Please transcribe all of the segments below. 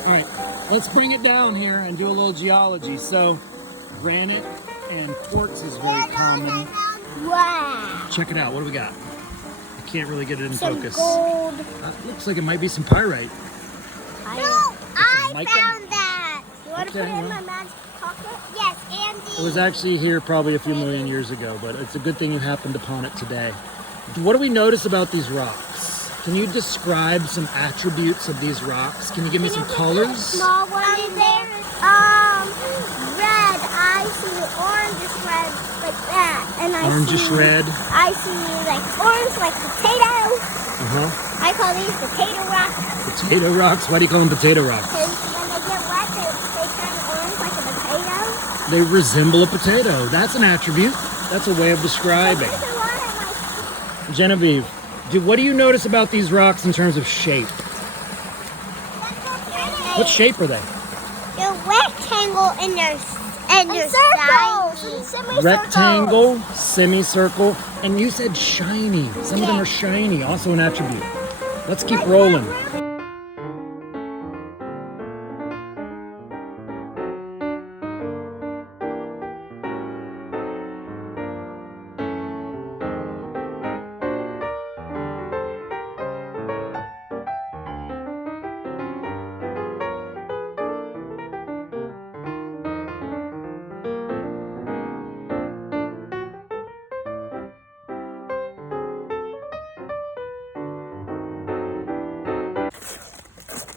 All right, let's bring it down here and do a little geology. So, granite and quartz is very common. Wow. Check it out. What do we got? I can't really get it in Some focus. gold. Looks like it might be some pyrite. No, I mica? found that. You want to Okay, put it in well. my magic pocket? Yes, Andy. It was actually here probably a few million years ago, but it's a good thing you happened upon it today. What do we notice about these rocks? Can you describe some attributes of these rocks? Can you give me some colors? Small one in there. Red. I see orange red like that, and Orangish red. I see like orange like potato. I call these potato rocks. Potato rocks? Why do you call them potato rocks? Because when they get wet, they turn orange like a potato. They resemble a potato. That's an attribute. That's a way of describing. There's a lot of like Genevieve, what do you notice about these rocks in terms of shape? What shape are they? they're rectangle and they're circles. Rectangle, semicircle, and you said shiny. Some of them are shiny, also an attribute. Let's keep rolling.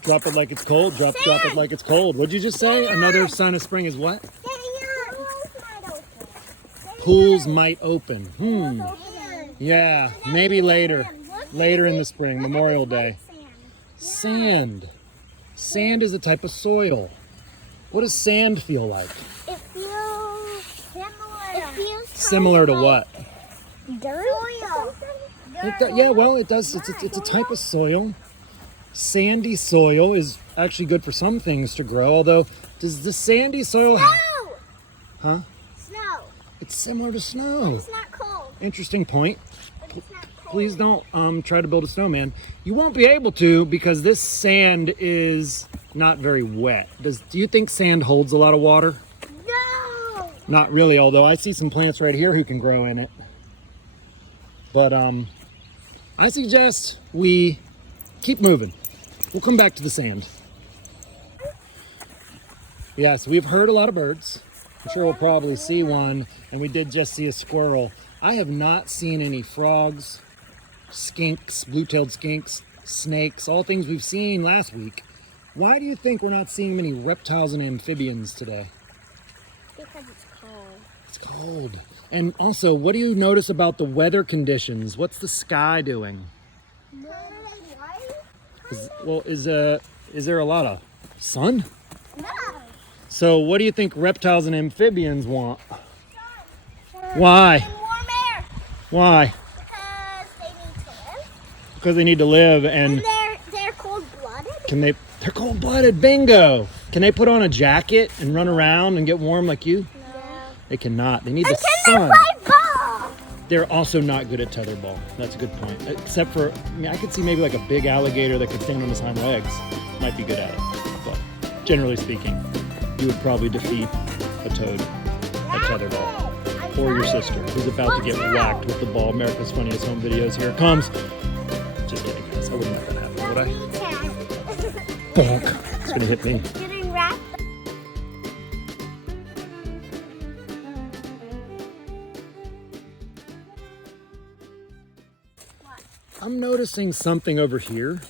Drop it like it's cold. Drop it like it's cold. What'd you just say? Another sign of spring is what? Pools might open. Yeah, maybe later. Later in the spring, Memorial Day. Sand. Sand is a type of soil. What does sand feel like? It feels similar. Similar to what? Dirt. Yeah, well, it does. It's a type of soil. Sandy soil is actually good for some things to grow, although does the sandy soil Snow. Huh? Snow. It's similar to snow. It's not cold. Interesting point. But it's not cold. Please don't try to build a snowman. You won't be able to because this sand is not very wet. Do you think sand holds a lot of water? No. Not really, although I see some plants right here who can grow in it. But I suggest we keep moving. We'll come back to the sand. Yes, we've heard a lot of birds. I'm sure we'll probably see one, and we did just see a squirrel. I have not seen any frogs, skinks, blue-tailed skinks, snakes, all things we've seen last week. Why do you think we're not seeing many reptiles and amphibians today? Because it's cold. It's cold. And also, what do you notice about the weather conditions? What's the sky doing? Is there a lot of sun? No. So what do you think reptiles and amphibians want? Why? And warm air. Why? Because they need to live. Because they need to live and They're cold-blooded. they're cold-blooded, bingo. Can they put on a jacket and run around and get warm like you? No. They cannot. They need the And sun. can they play ball? They're also not good at tetherball. That's a good point. Except for, I could see maybe like a big alligator that could stand on his hind legs. Might be good at it. But generally speaking, you would probably defeat a toad at tetherball. Or your sister, who's about to get whacked with the ball. America's Funniest Home Videos. Here it comes. Just kidding, guys. I wouldn't let that happen, would I? Bonk. It's gonna hit me. Getting wrapped. I'm noticing something over here.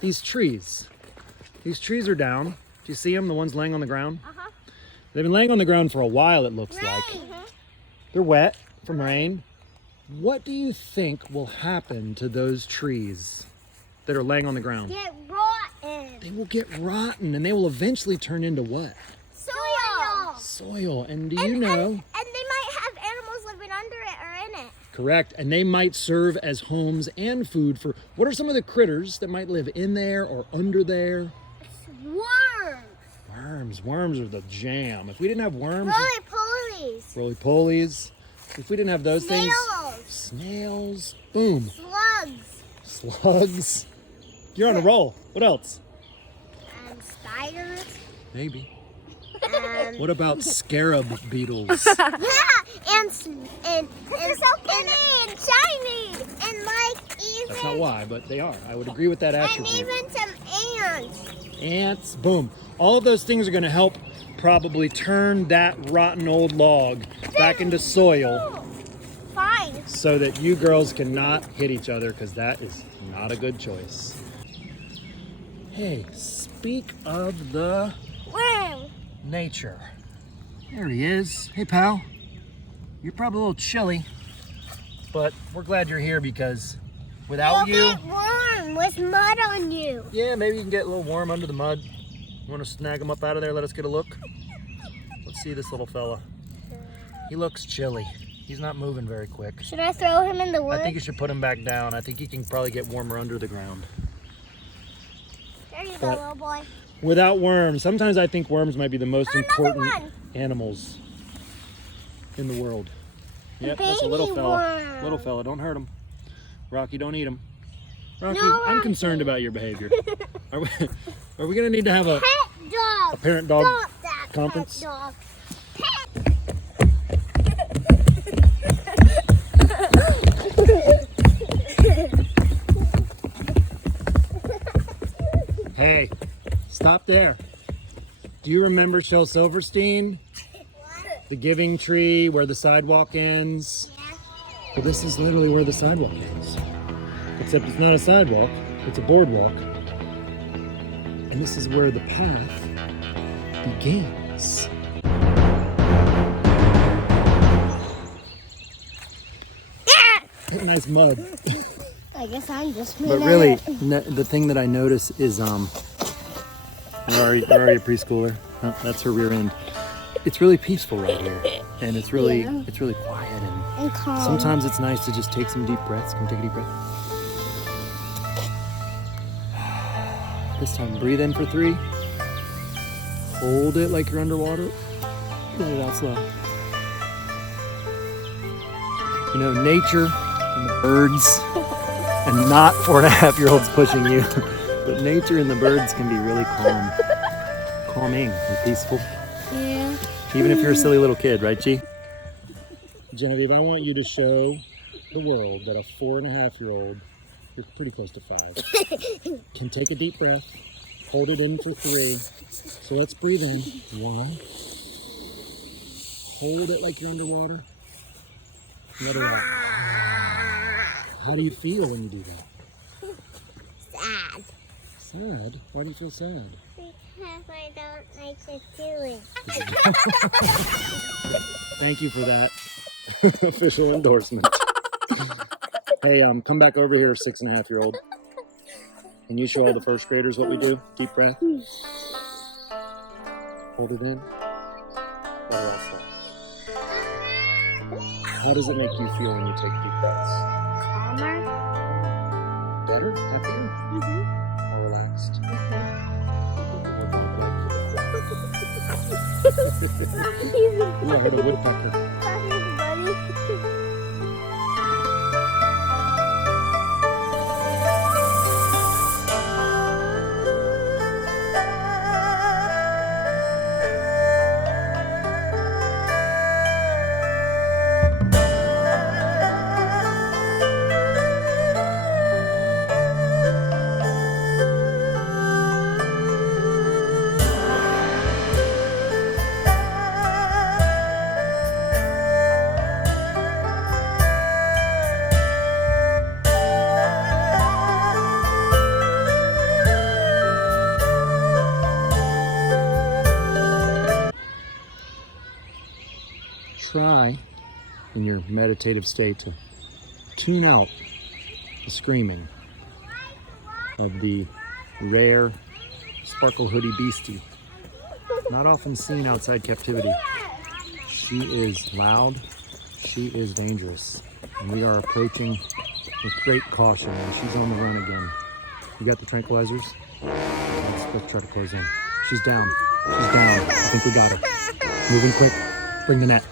These trees. These trees are down. Do you see them? The ones laying on the ground? Uh-huh. They've been laying on the ground for a while, it looks like. They're wet from rain. What do you think will happen to those trees that are laying on the ground? Get rotten. They will get rotten and they will eventually turn into what? Soil. Soil. And do you know? And they might have animals living under it or in it. Correct. And they might serve as homes and food for, what are some of the critters that might live in there or under there? Worms. Worms are the jam. If we didn't have worms, Roly-polies. roly-polies, if we didn't have those things, snails, boom. Slugs. Slugs. You're on a roll. What else? And spiders. spiders. Maybe. What about scarab beetles? Yeah, and so pretty and shiny, and like even. That's not why, but they are. I would agree with that And attribute. even some ants. Ants, boom. All of those things are going to help probably turn that rotten old log back into soil Fine. so that you girls cannot hit each other, because that is not a good choice. Hey, speak of the Worm. nature. There he is. Hey, pal. You're probably a little chilly, but we're glad you're here because without You'll you... get warm with mud on you. Yeah, maybe you can get a little warm under the mud. You want to snag him up out of there? Let us get a look. Let's see this little fella. He looks chilly. He's not moving very quick. Should I throw him in the woods? I think you should put him back down. I think he can probably get warmer under the ground. There you But- go, little boy. Without worms, sometimes I think worms might be the most Another important one. animals in the world. Yep, that's a Baby little fella. worm. Little fella, don't hurt him. Rocky, don't eat him. Rocky, No, I'm Rocky. concerned about your behavior. Are we gonna need to have a Pet dog. parent dog Stop that conference? Pet dog. Hey, stop there. Do you remember Shel Silverstein? The Giving Tree, where the sidewalk ends? Well, this is literally where the sidewalk ends. Except it's not a sidewalk, it's a boardwalk. And this is where the path begins. Nice mud. I guess I'm just But really, the thing that I notice is, where are you preschooler? Oh, that's her rear end. It's really peaceful right here, and it's really quiet, and calm. and sometimes it's nice to just take some deep breaths. Can you take a deep breath? This time, breathe in for 3. Hold it like you're underwater. Let it out slow. You know, nature and the birds, and not 4.5-year-olds pushing you, but nature and the birds can be really calming and peaceful. Yeah. Even if you're a silly little kid, right, G? Genevieve, I want you to show the world that a 4.5-year-old, you're pretty close to 5, can take a deep breath, hold it in for 3. So let's breathe in. 1. Hold it like you're underwater. Let it out. How do you feel when you do that? Sad. Sad? Why do you feel sad? Because I don't like the feeling. Thank you for that official endorsement. Hey, come back over here, 6.5-year-old. Can you show all the first graders what we do? Deep breath. Hold it in. Let it out slow. How does it make you feel when you take deep breaths? Calmer. Better? Happier? Mm-hmm. More relaxed? Yeah, I heard a woodpecker. Try, in your meditative state, to tune out the screaming of the rare sparkle hoodie beastie, not often seen outside captivity. She is loud, she is dangerous, and we are approaching with great caution, and she's on the run again. You got the tranquilizers? Let's try to close in. She's down. She's down. I think we got her. Moving quick. Bring the net.